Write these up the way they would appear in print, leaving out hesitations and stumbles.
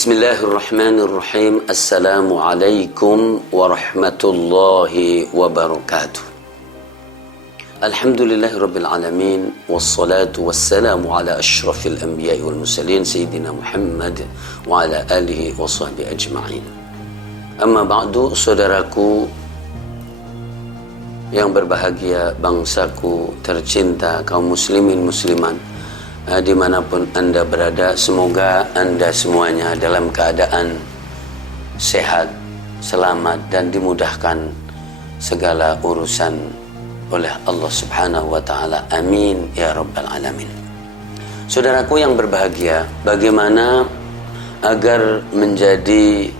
Bismillahirrahmanirrahim. Assalamualaikum warahmatullahi wabarakatuh. Alhamdulillahirabbil alamin wassalatu wassalamu ala asyrafil anbiya'i wal mursalin sayyidina Muhammad wa ala alihi wa sahbihi ajma'in. Amma ba'du, saudaraku yang berbahagia, bangsaku tercinta, kaum muslimin musliman dimanapun Anda berada, semoga Anda semuanya dalam keadaan sehat, selamat, dan dimudahkan segala urusan oleh Allah Subhanahu wa Ta'ala. Amin ya Rabbal Alamin. Saudaraku yang berbahagia, bagaimana agar menjadi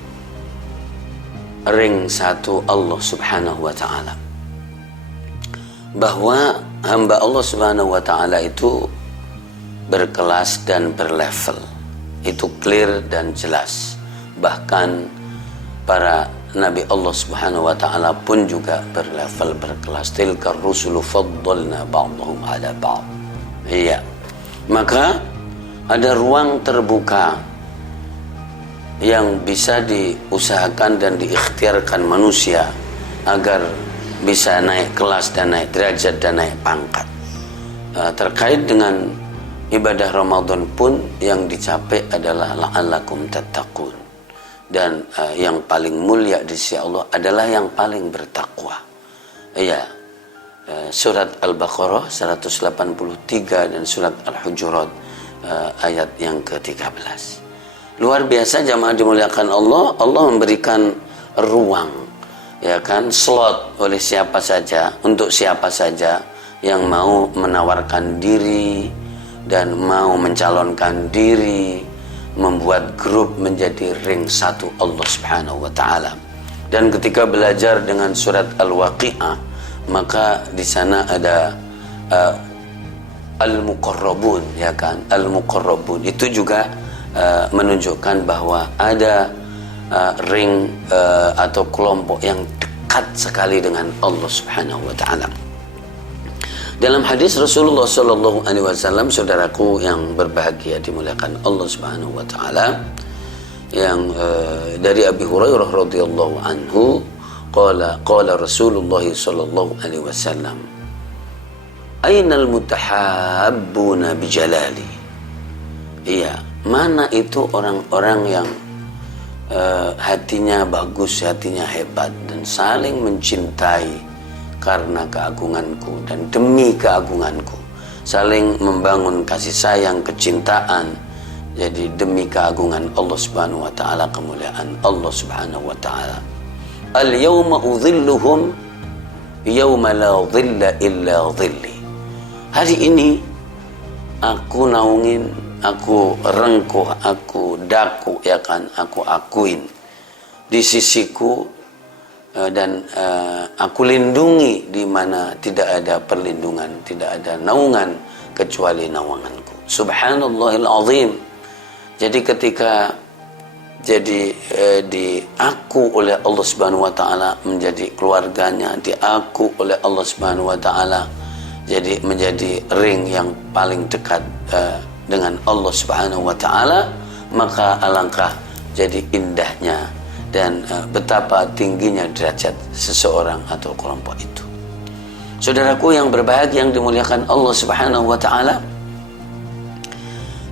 ring satu Allah Subhanahu wa Ta'ala? Bahwa hamba Allah Subhanahu wa Ta'ala itu berkelas dan berlevel, itu clear dan jelas. Bahkan para Nabi Allah Subhanahu wa Ta'ala pun juga berlevel, berkelas. Tilkar rusulu faddalna ba'dahum ala ba'd. Iya, maka ada ruang terbuka yang bisa diusahakan dan diikhtiarkan manusia agar bisa naik kelas dan naik derajat dan naik pangkat. Terkait dengan ibadah Ramadan pun yang dicapai adalah la'allakum tattaqun, dan yang paling mulia di sisi Allah adalah yang paling bertakwa. Iya, surat Al-Baqarah 183 dan surat Al-Hujurat ayat yang ke-13. Luar biasa jamaah dimuliakan Allah. Allah memberikan ruang, ya kan, slot oleh siapa saja, untuk siapa saja yang mau menawarkan diri dan mau mencalonkan diri, membuat grup menjadi ring satu Allah Subhanahu wa Ta'ala. Dan ketika belajar dengan surat Al-Waqi'ah, maka di sana ada Al-Muqarrabun, ya kan? Al-Muqarrabun itu juga menunjukkan bahwa ada ring atau kelompok yang dekat sekali dengan Allah Subhanahu wa Ta'ala. Dalam hadis Rasulullah sallallahu alaihi wasallam, saudaraku yang berbahagia dimuliakan Allah Subhanahu wa Ta'ala, yang dari Abi Hurairah radhiyallahu anhu, qala Rasulullah sallallahu alaihi wasallam, ainal mutahabbuna bijalali. Iya, mana itu orang-orang yang hatinya bagus, hatinya hebat, dan saling mencintai karena keagunganku dan demi keagunganku, saling membangun kasih sayang, kecintaan, jadi demi keagungan Allah Subhanahu wa Ta'ala, kemuliaan Allah Subhanahu wa Ta'ala. Al-yawma udhilluhum yawma la dhilla illa dhilli. Hari ini aku naungin, aku rengkuh, aku daku, ya kan, aku akuin di sisiku, dan aku lindungi di mana tidak ada perlindungan, tidak ada naungan kecuali naunganku. Subhanallahil azim. Jadi ketika diaku oleh Allah Subhanahu wa Ta'ala menjadi keluarganya, diaku oleh Allah Subhanahu wa Ta'ala jadi menjadi ring yang paling dekat dengan Allah Subhanahu wa Ta'ala, maka alangkah jadi indahnya dan betapa tingginya derajat seseorang atau kelompok itu. Saudaraku yang berbahagia yang dimuliakan Allah Subhanahu wa Ta'ala,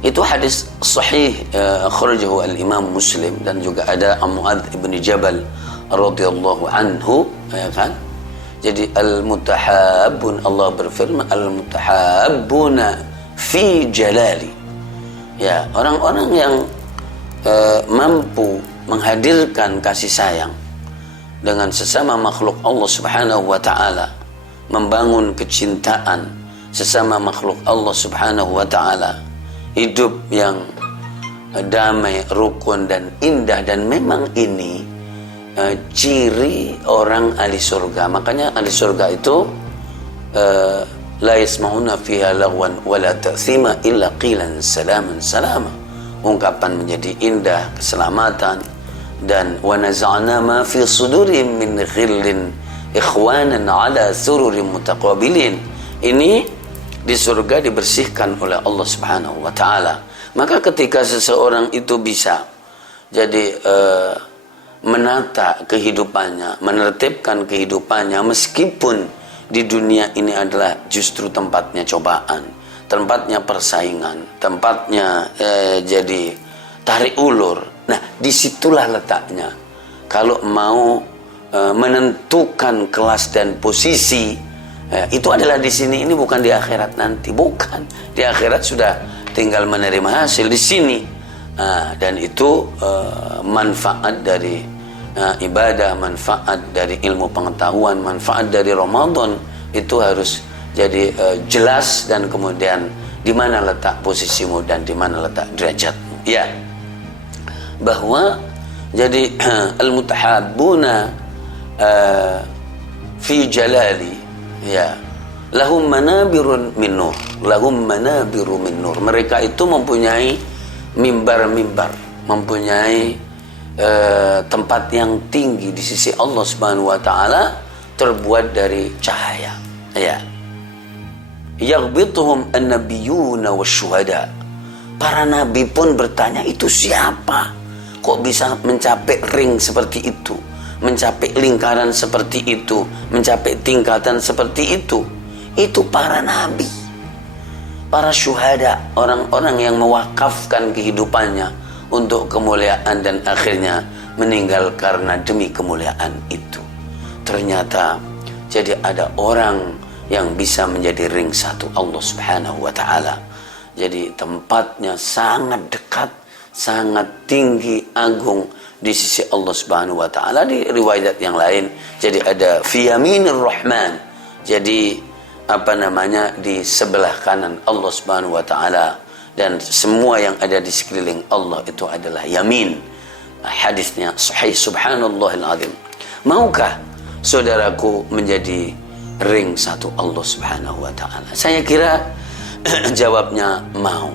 itu hadis sahih akhrajahu al-Imam Muslim, dan juga ada Mu'adz ibn Jabal radhiyallahu anhu, ya kan. Jadi al-mutahabbun, Allah berfirman al-mutahabbuna fi jalali. Ya, orang-orang yang mampu menghadirkan kasih sayang dengan sesama makhluk Allah Subhanahu wa Ta'ala, membangun kecintaan sesama makhluk Allah Subhanahu wa Ta'ala, hidup yang damai, rukun, dan indah. Dan memang ini ciri orang ahli surga. Makanya ahli surga itu la yasma'una fiha lagwan wala ta'thima illa qilan salaman salama. Ungkapan menjadi indah, keselamatan, dan wa naza'na ma fi sudurihim min ghillin ikhwanan ala sururin mutaqabilin. Ini di surga dibersihkan oleh Allah Subhanahu wa Ta'ala. Maka ketika seseorang itu bisa jadi menata kehidupannya, menertibkan kehidupannya, meskipun di dunia ini adalah justru tempatnya cobaan, tempatnya persaingan, tempatnya jadi tarik ulur. Nah, disitulah letaknya. Kalau mau menentukan kelas dan posisi, itu adalah di sini, ini bukan di akhirat nanti, bukan. Di akhirat sudah tinggal menerima hasil di sini. Dan itu manfaat dari ibadah, manfaat dari ilmu pengetahuan, manfaat dari Ramadan itu harus jadi jelas, dan kemudian di mana letak posisimu dan di mana letak derajatmu. Ya, bahwa jadi al-mutahabbuna fi jalali, ya, lahum manabirun min nur, lahum manabiru min nur. Mereka itu mempunyai mimbar-mimbar, mempunyai tempat yang tinggi di sisi Allah Subhanahu wa taala, terbuat dari cahaya. Ya. Yaghbituhum an-nabiyyuna wasyuhada. Para nabi pun bertanya, itu siapa? Kok bisa mencapai ring seperti itu, mencapai lingkaran seperti itu, mencapai tingkatan seperti itu? Itu para nabi, para syuhada, orang-orang yang mewakafkan kehidupannya untuk kemuliaan dan akhirnya meninggal karena demi kemuliaan itu. Ternyata jadi ada orang yang bisa menjadi ring satu Allah Subhanahu wa taala. Jadi tempatnya sangat dekat, sangat tinggi, agung di sisi Allah Subhanahu wa taala. Di riwayat yang lain, jadi ada fi yaminir rahman. Jadi di sebelah kanan Allah Subhanahu wa taala, dan semua yang ada di sekeliling Allah itu adalah yamin. Hadisnya sahih, subhanallahil azim. Maukah saudaraku menjadi ring satu Allah Subhanahu wa taala? Saya kira jawabnya mau,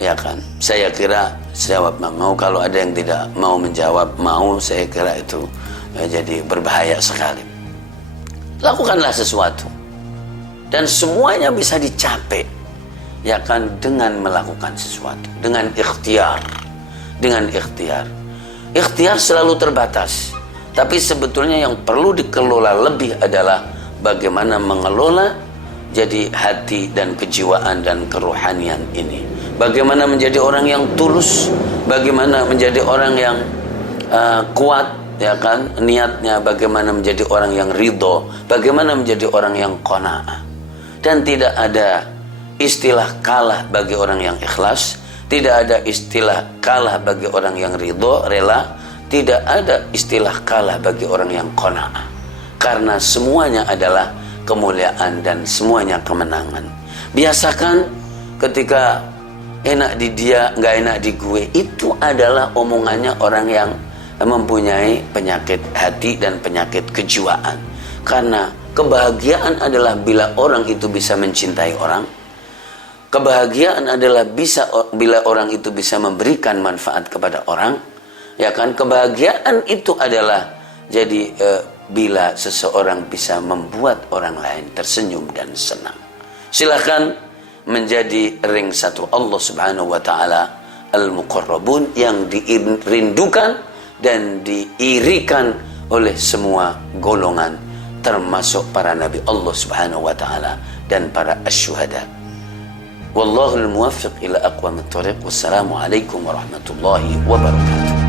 ya kan? Saya kira jawabnya mau. Kalau ada yang tidak mau menjawab mau, saya kira itu jadi berbahaya sekali. Lakukanlah sesuatu, dan semuanya bisa dicapai, ya kan, dengan melakukan sesuatu, dengan ikhtiar. Dengan ikhtiar. Ikhtiar selalu terbatas, tapi sebetulnya yang perlu dikelola lebih adalah bagaimana mengelola jadi hati dan kejiwaan dan kerohanian ini. Bagaimana menjadi orang yang tulus, bagaimana menjadi orang yang kuat, ya kan, niatnya, bagaimana menjadi orang yang ridho, bagaimana menjadi orang yang qanaah. Dan tidak ada istilah kalah bagi orang yang ikhlas, tidak ada istilah kalah bagi orang yang ridho, rela, tidak ada istilah kalah bagi orang yang qanaah. Karena semuanya adalah kemuliaan dan semuanya kemenangan. Biasakan ketika enak di dia, nggak enak di gue, itu adalah omongannya orang yang mempunyai penyakit hati dan penyakit kejiwaan. Karena kebahagiaan adalah bila orang itu bisa mencintai orang. Kebahagiaan adalah bila orang itu bisa memberikan manfaat kepada orang. Ya kan, kebahagiaan itu adalah jadi bila seseorang bisa membuat orang lain tersenyum dan senang. Silakan menjadi ring satu Allah Subhanahu wa taala, al-muqarrabun, yang dirindukan dan diirikan oleh semua golongan, termasuk para nabi Allah Subhanahu wa taala dan para asyuhada. Wallahul muwaffiq ila aqwamit thoriq. Wassalamu alaikum warahmatullahi wabarakatuh.